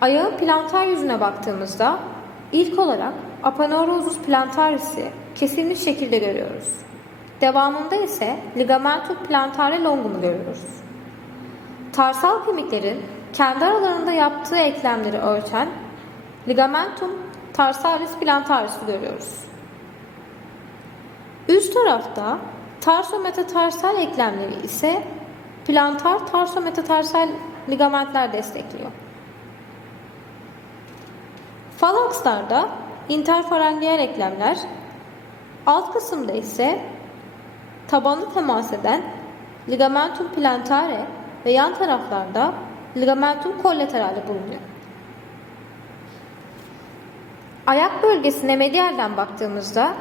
Ayağın plantar yüzüne baktığımızda ilk olarak Aponeurosus plantaris'i kesilmiş şekilde görüyoruz. Devamında ise Ligamentum plantare longum'u görüyoruz. Tarsal kemiklerin kendi aralarında yaptığı eklemleri örten Ligamentum tarsalis plantaris'i görüyoruz. Üst tarafta tarsometatarsal eklemleri ise plantar tarsometatarsal ligamentler destekliyor. Falankslarda interfarengeal eklemler, alt kısımda ise tabanı temas eden ligamentum plantare ve yan taraflarda ligamentum collaterale bulunuyor. Ayak bölgesine medialden baktığımızda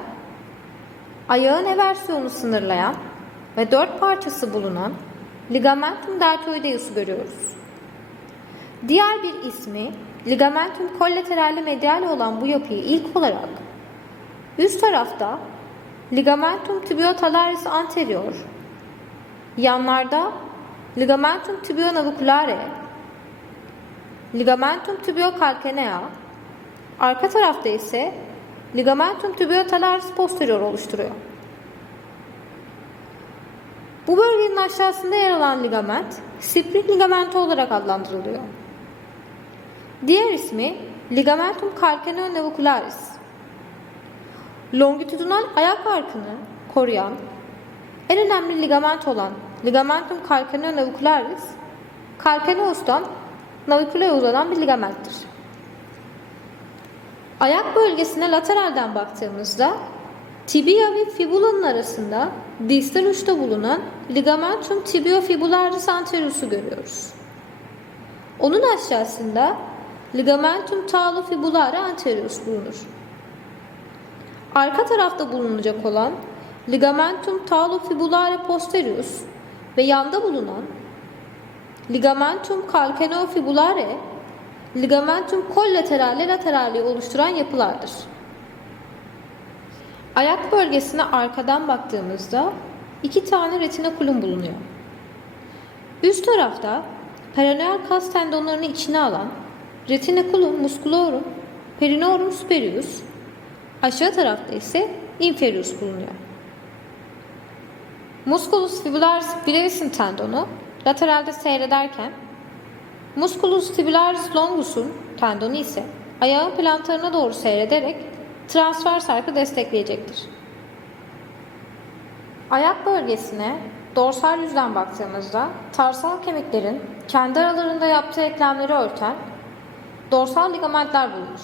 ayağın eversiyonu sınırlayan ve dört parçası bulunan ligamentum deltoideus'u görüyoruz. Diğer bir ismi ligamentum collaterale mediale olan bu yapıyı ilk olarak üst tarafta ligamentum tibiotalaris anterior, yanlarda ligamentum tibionaviculare, ligamentum tibiocalcanea, arka tarafta ise ligamentum tibiotalaris posterior oluşturuyor. Bu bölgenin aşağısında yer alan ligament, spring ligamenti olarak adlandırılıyor. Diğer ismi ligamentum calcaneonavicularis. Longitudinal ayak arkını koruyan en önemli ligament olan ligamentum calcaneonavicularis, calcaneus'tan navicula'ya uzanan bir ligamenttir. Ayak bölgesine lateralden baktığımızda tibia ve fibulanın arasında distal uçta bulunan ligamentum tibiofibularis anterior'u görüyoruz. Onun aşağısında ligamentum talofibulare anteriorus bulunur. Arka tarafta bulunacak olan ligamentum talofibulare posterius ve yanda bulunan ligamentum calcaneofibulare ligamentum collaterale laterali oluşturan yapılardır. Ayak bölgesine arkadan baktığımızda iki tane retinakulum bulunuyor. Üst tarafta peroneal kas tendonlarını içine alan retinaculum musculorum perinorum superius, aşağı tarafta ise inferius bulunuyor. Musculus fibularis brevis'in tendonu lateralde seyrederken Musculus tibularis longus'un tendonu ise ayağın plantarına doğru seyrederek transvers arka destekleyecektir. Ayak bölgesine dorsal yüzden baktığımızda tarsal kemiklerin kendi aralarında yaptığı eklemleri örten dorsal ligamentler bulunur.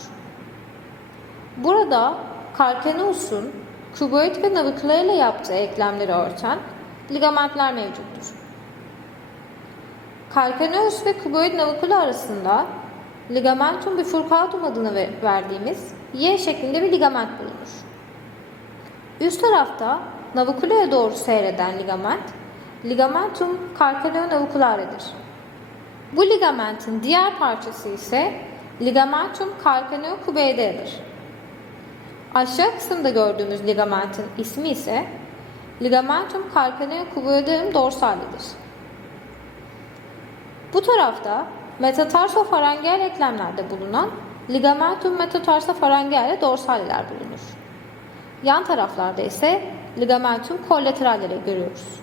Burada calcaneus'un küboid ve naviculea ile yaptığı eklemleri örten ligamentler mevcuttur. Calcaneus ve küboid naviculea arasında ligamentum bifurcatum adını verdiğimiz Y şeklinde bir ligament bulunur. Üst tarafta naviculea'ya doğru seyreden ligament, ligamentum calcaneo-naviculare'dir. Bu ligamentin diğer parçası ise ligamentum calcaneo-cubeade'dir. Aşağı kısımda gördüğümüz ligamentin ismi ise ligamentum calcaneo-cubeadeum dorsalidir. Bu tarafta metatarsofarengeal eklemlerde bulunan ligamentum metatarsofarengeale dorsaliler bulunur. Yan taraflarda ise ligamentum collateralleri görüyoruz.